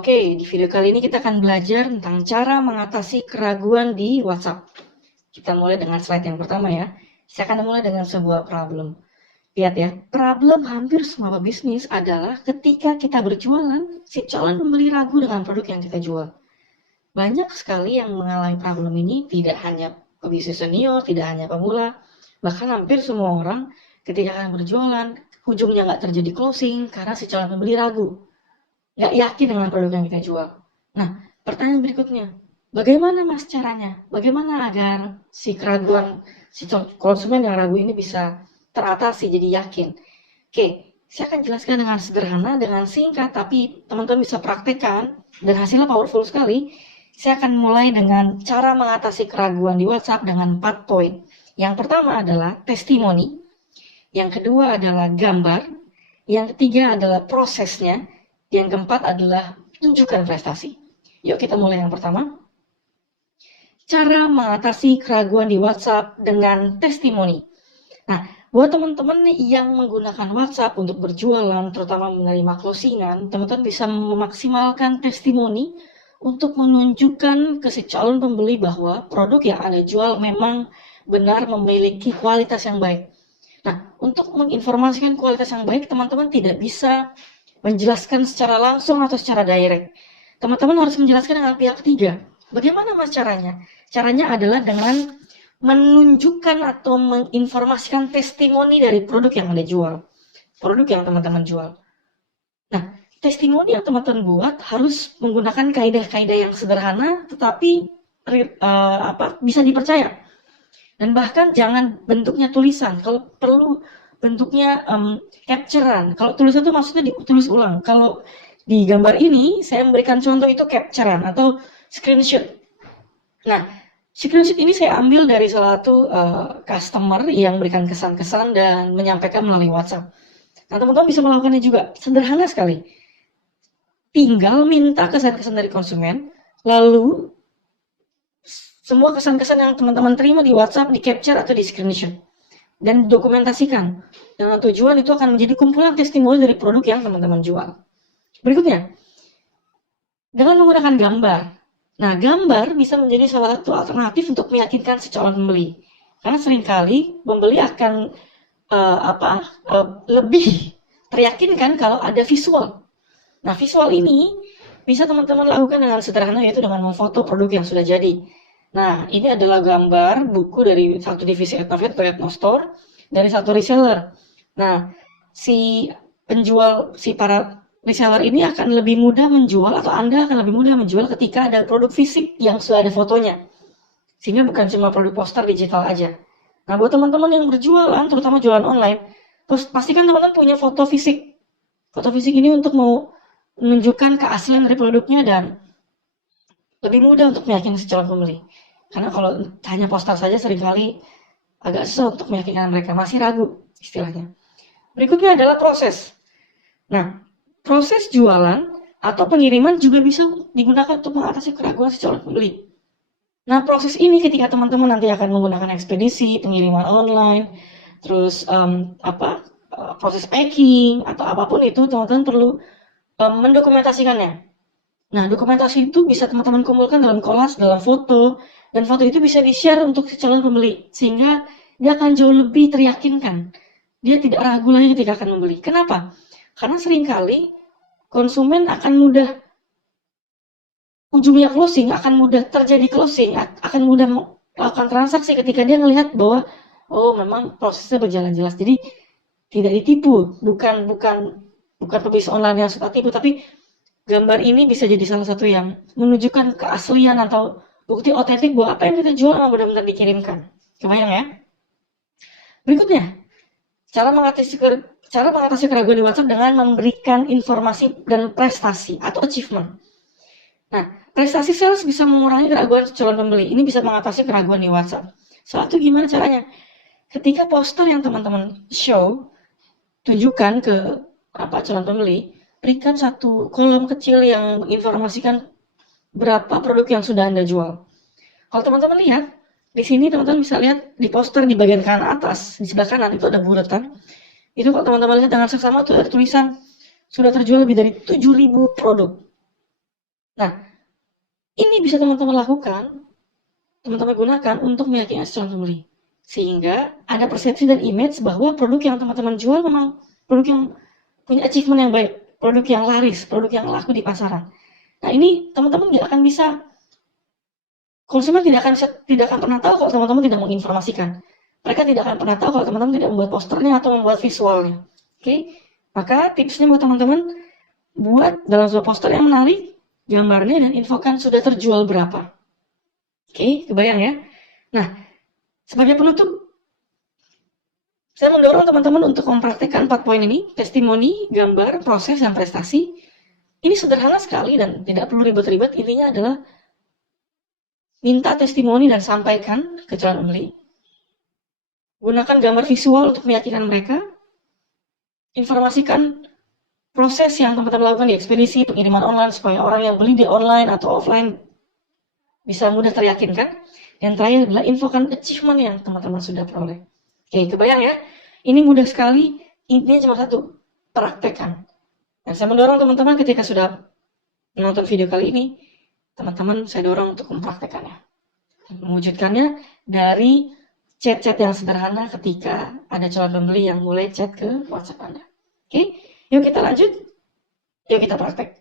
Oke, di video kali ini kita akan belajar tentang cara mengatasi keraguan di WhatsApp. Kita mulai dengan slide yang pertama ya. Saya akan mulai dengan sebuah problem. Lihat ya, problem hampir semua bisnis adalah ketika kita berjualan, si calon pembeli ragu dengan produk yang kita jual. Banyak sekali yang mengalami problem ini, tidak hanya pebisnis senior, tidak hanya pemula, bahkan hampir semua orang ketika akan berjualan, ujungnya nggak terjadi closing karena si calon pembeli ragu, nggak yakin dengan produk yang kita jual. Nah, pertanyaan berikutnya, bagaimana mas caranya? Bagaimana agar si keraguan si konsumen yang ragu ini bisa teratasi jadi yakin? Oke, saya akan jelaskan dengan sederhana, dengan singkat, tapi teman-teman bisa praktekkan dan hasilnya powerful sekali. Saya akan mulai dengan cara mengatasi keraguan di WhatsApp dengan 4 poin. Yang pertama adalah testimoni, yang kedua adalah gambar, yang ketiga adalah prosesnya, yang keempat adalah tunjukkan prestasi. Yuk kita mulai yang pertama. Cara mengatasi keraguan di WhatsApp dengan testimoni. Nah, buat teman-teman yang menggunakan WhatsApp untuk berjualan, terutama menerima closingan, teman-teman bisa memaksimalkan testimoni untuk menunjukkan ke si calon pembeli bahwa produk yang Anda jual memang benar memiliki kualitas yang baik. Nah, untuk menginformasikan kualitas yang baik, teman-teman tidak bisa menjelaskan secara langsung atau secara direct. Teman-teman harus menjelaskan dengan pihak ketiga. Bagaimana mas caranya? Caranya adalah dengan menunjukkan atau menginformasikan testimoni dari produk yang Anda jual. Produk yang teman-teman jual. Nah, testimoni yang teman-teman buat harus menggunakan kaidah-kaidah yang sederhana tetapi bisa dipercaya. Dan bahkan jangan bentuknya tulisan. Kalau perlu bentuknya capturean. Kalau tulisan itu maksudnya ditulis ulang. Kalau di gambar ini saya memberikan contoh itu capturean atau screenshot. Nah, screenshot ini saya ambil dari salah satu customer yang memberikan kesan-kesan dan menyampaikan melalui WhatsApp. Nah, teman-teman bisa melakukannya juga. Sederhana sekali. Tinggal minta kesan-kesan dari konsumen, lalu semua kesan-kesan yang teman-teman terima di WhatsApp di capture atau di screenshot dan dokumentasikan. Dengan tujuan itu akan menjadi kumpulan testimoni dari produk yang teman-teman jual. Berikutnya, dengan menggunakan gambar. Nah, gambar bisa menjadi salah satu alternatif untuk meyakinkan si calon pembeli. Karena seringkali pembeli akan lebih teryakinkan kalau ada visual. Nah, visual ini bisa teman-teman lakukan dengan sederhana, yaitu dengan memfoto produk yang sudah jadi. Nah, ini adalah gambar buku dari satu divisi Etnovet atau Etnostore dari satu reseller. Nah, si para reseller ini akan lebih mudah menjual atau Anda akan lebih mudah menjual ketika ada produk fisik yang sudah ada fotonya. Sehingga bukan cuma produk poster digital aja. Nah, buat teman-teman yang berjualan, terutama jualan online, terus pastikan teman-teman punya foto fisik. Foto fisik ini untuk mau menunjukkan keaslian dari produknya dan lebih mudah untuk meyakinkan si calon pembeli. Karena kalau hanya poster saja seringkali agak susah untuk meyakinkan mereka, masih ragu istilahnya. Berikutnya adalah proses. Nah, proses jualan atau pengiriman juga bisa digunakan untuk mengatasi keraguan si calon pembeli. Nah, proses ini ketika teman-teman nanti akan menggunakan ekspedisi, pengiriman online, terus proses packing atau apapun itu, teman-teman perlu mendokumentasikannya. Nah, dokumentasi itu bisa teman-teman kumpulkan dalam collage, dalam foto, dan foto itu bisa di-share untuk si calon pembeli, sehingga dia akan jauh lebih teryakinkan. Dia tidak ragu lagi ketika akan membeli. Kenapa? Karena seringkali konsumen akan mudah ujungnya closing, akan mudah terjadi closing, akan mudah melakukan transaksi ketika dia melihat bahwa oh memang prosesnya berjalan jelas. Jadi tidak ditipu, bukan pebisnis online yang suka tipu, tapi gambar ini bisa jadi salah satu yang menunjukkan keaslian atau bukti otentik bahwa apa yang kita jual memang benar-benar dikirimkan. Kebayang ya? Berikutnya, cara mengatasi keraguan di WhatsApp dengan memberikan informasi dan prestasi atau achievement. Nah, prestasi sales bisa mengurangi keraguan calon pembeli. Ini bisa mengatasi keraguan di WhatsApp. Satu, gimana caranya? Ketika poster yang teman-teman show, tunjukkan ke calon pembeli, berikan satu kolom kecil yang menginformasikan berapa produk yang sudah Anda jual. Kalau teman-teman lihat, di sini teman-teman bisa lihat di poster di bagian kanan atas, di sebelah kanan itu ada bulatan. Itu kalau teman-teman lihat dengan seksama itu ada tulisan sudah terjual lebih dari 7.000 produk. Nah, ini bisa teman-teman lakukan, teman-teman gunakan untuk meyakinkan calon pembeli. Sehingga ada persepsi dan image bahwa produk yang teman-teman jual memang produk yang punya achievement yang baik, produk yang laris, produk yang laku di pasaran. Nah, ini teman-teman nggak akan bisa, konsumen tidak akan pernah tahu kalau teman-teman tidak menginformasikan. Mereka tidak akan pernah tahu kalau teman-teman tidak membuat posternya atau membuat visualnya. Oke, maka tipsnya buat teman-teman, buat dalam sebuah poster yang menarik, gambarnya dan infokan sudah terjual berapa. Oke, kebayang ya? Nah, sebagai penutup, saya mendorong teman-teman untuk mempraktekkan 4 poin ini, testimoni, gambar, proses, dan prestasi. Ini sederhana sekali dan tidak perlu ribet-ribet. Intinya adalah minta testimoni dan sampaikan ke calon pembeli. Gunakan gambar visual untuk meyakinkan mereka. Informasikan proses yang teman-teman lakukan di ekspedisi, pengiriman online, supaya orang yang beli di online atau offline bisa mudah teryakinkan. Dan terakhir adalah infokan achievement yang teman-teman sudah peroleh. Oke, kebayang ya? Ini mudah sekali, intinya cuma satu, praktekkan. Dan saya mendorong teman-teman ketika sudah menonton video kali ini, teman-teman saya dorong untuk mempraktekannya. Mewujudkannya dari chat-chat yang sederhana ketika ada calon pembeli yang mulai chat ke WhatsApp Anda. Oke, yuk kita lanjut, yuk kita praktek.